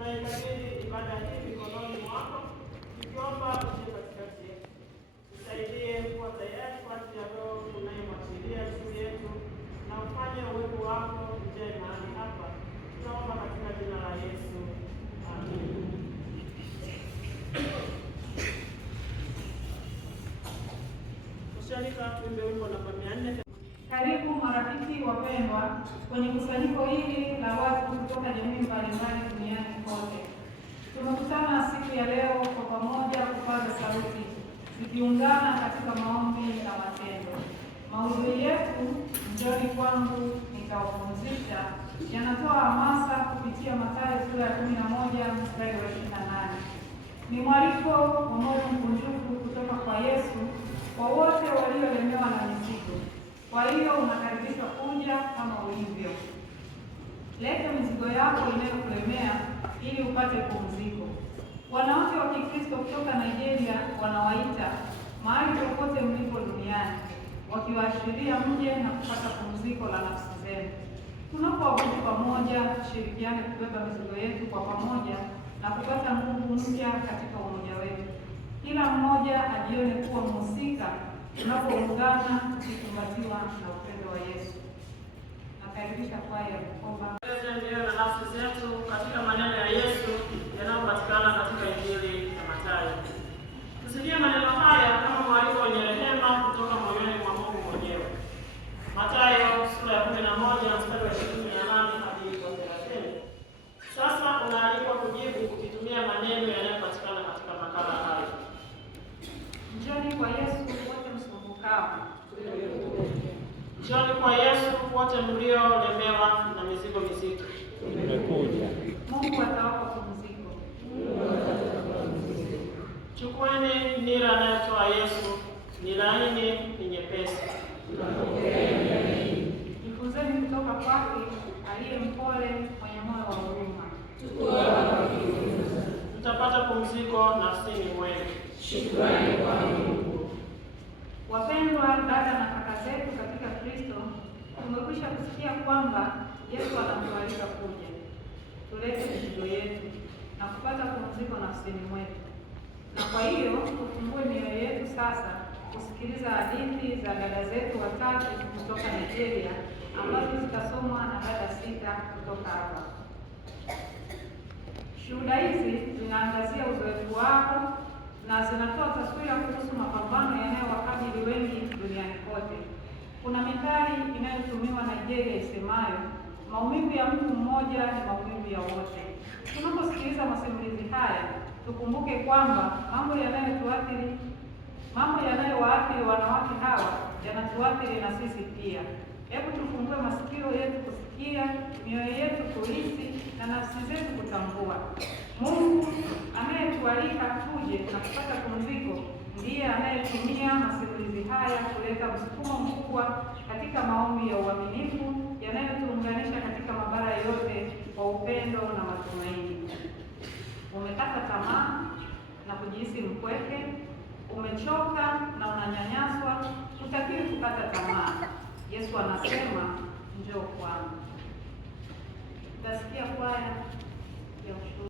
tunaikabidhi ibada hii mikononi mwako, tukiomba uje katikati yetu, tusaidie kuwa tayari kwa ajili ya Roho unayemwachilia juu yetu, na ufanye uwepo wako ujae mahali hapa. Tunaomba katika jina la Yesu, amen. Kushalika tuimbe wimbo namba 400. Karibu marafiki wapendwa kwenye kusanyiko hili la watu kutoka jamii mbalimbali duniani kote. Tumekutana siku ya leo kwa pamoja kupaza sauti, tukiungana katika maombi na matendo. Maudhui yetu Njoni Kwangu Nitawapumzisha yanatoa hamasa kupitia Mathayo sura ya 11 mstari wa 28. Ni mwaliko wa moyo mkunjufu kutoka kwa Yesu kwa wote waliolemewa na mizigo. Kwa hiyo unakaribishwa kuja kama ulivyo. Leta mizigo yako inayokulemea ili upate pumziko. Wanawake wa Kikristo kutoka Nigeria wanawaita mahali popote mlipo duniani, wakiwaashiria mje na kupata pumziko la nafsi zenu. Tunapoabudu pamoja, tushirikiane kubeba mizigo yetu kwa pamoja na kupata nguvu mpya katika umoja wetu. Kila mmoja ajione kuwa mhusika tunapoungana tukikumbatiwa na upendo wa Yesu. Nakaribisha kwaya kuomba mioyo na nafsi zetu katika maneno ya Yesu yanayopatikana katika Injili ya Mathayo. Tusikie maneno haya kama mwaliko wenye rehema kutoka moyoni mwa Mungu mwenyewe. Mathayo sura ya 11 mstari wa 28 hadi 30. Sasa unaalikwa kujibu ukitumia maneno yanayopatikana katika makala haya. Njoni kwa Yesu wote msumbukao. Njoni kwa Yesu wote mliolemewa na mizigo mizito. Tumekuja. Mungu atawapa pumziko. Chukueni nira anayotoa Yesu, ni laini, ni nyepesi. Jifunzeni kutoka kwake aliye mpole, mwenye moyo wa huruma. Tutapata pumziko nafsini mwenu. Shukrani kwa Mungu. Wapendwa dada na kaka zetu katika Kristo, tumekwisha kusikia kwamba Yesu anatualika kuja. Tulete mizigo yetu na kupata pumziko nafsini mwetu. Na kwa hiyo tufungue mioyo yetu sasa kusikiliza hadithi za dada zetu watatu kutoka Nigeria ambazo zitasomwa na dada 6 kutoka hapa. Shuhuda hizi zinaangazia uzoefu wako na zinatoa taswira kuhusu mapambano yanayowakabili wengi duniani kote. Kuna methali inayotumiwa Nigeria isemayo, maumivu ya mtu mmoja ni maumivu ya wote. Tunaposikiliza masimulizi haya, tukumbuke kwamba mambo yanayowaathiri wanawake hawa yanatuathiri na sisi pia. Hebu tufungue masikio yetu kusikia, mioyo yetu kuhisi na nafsi zetu kutambua. Mungu anayetualika tuje na kupata pumziko ndiye anayetumia masimulizi haya kuleta msukumo mkubwa katika maombi ya uaminifu yanayotuunganisha katika mabara yote kwa upendo na matumaini. Umekata tamaa na kujihisi mpweke, umechoka na unanyanyaswa, hutakiwi kukata tamaa. Yesu anasema, njoo kwangu. Utasikia kwaya ya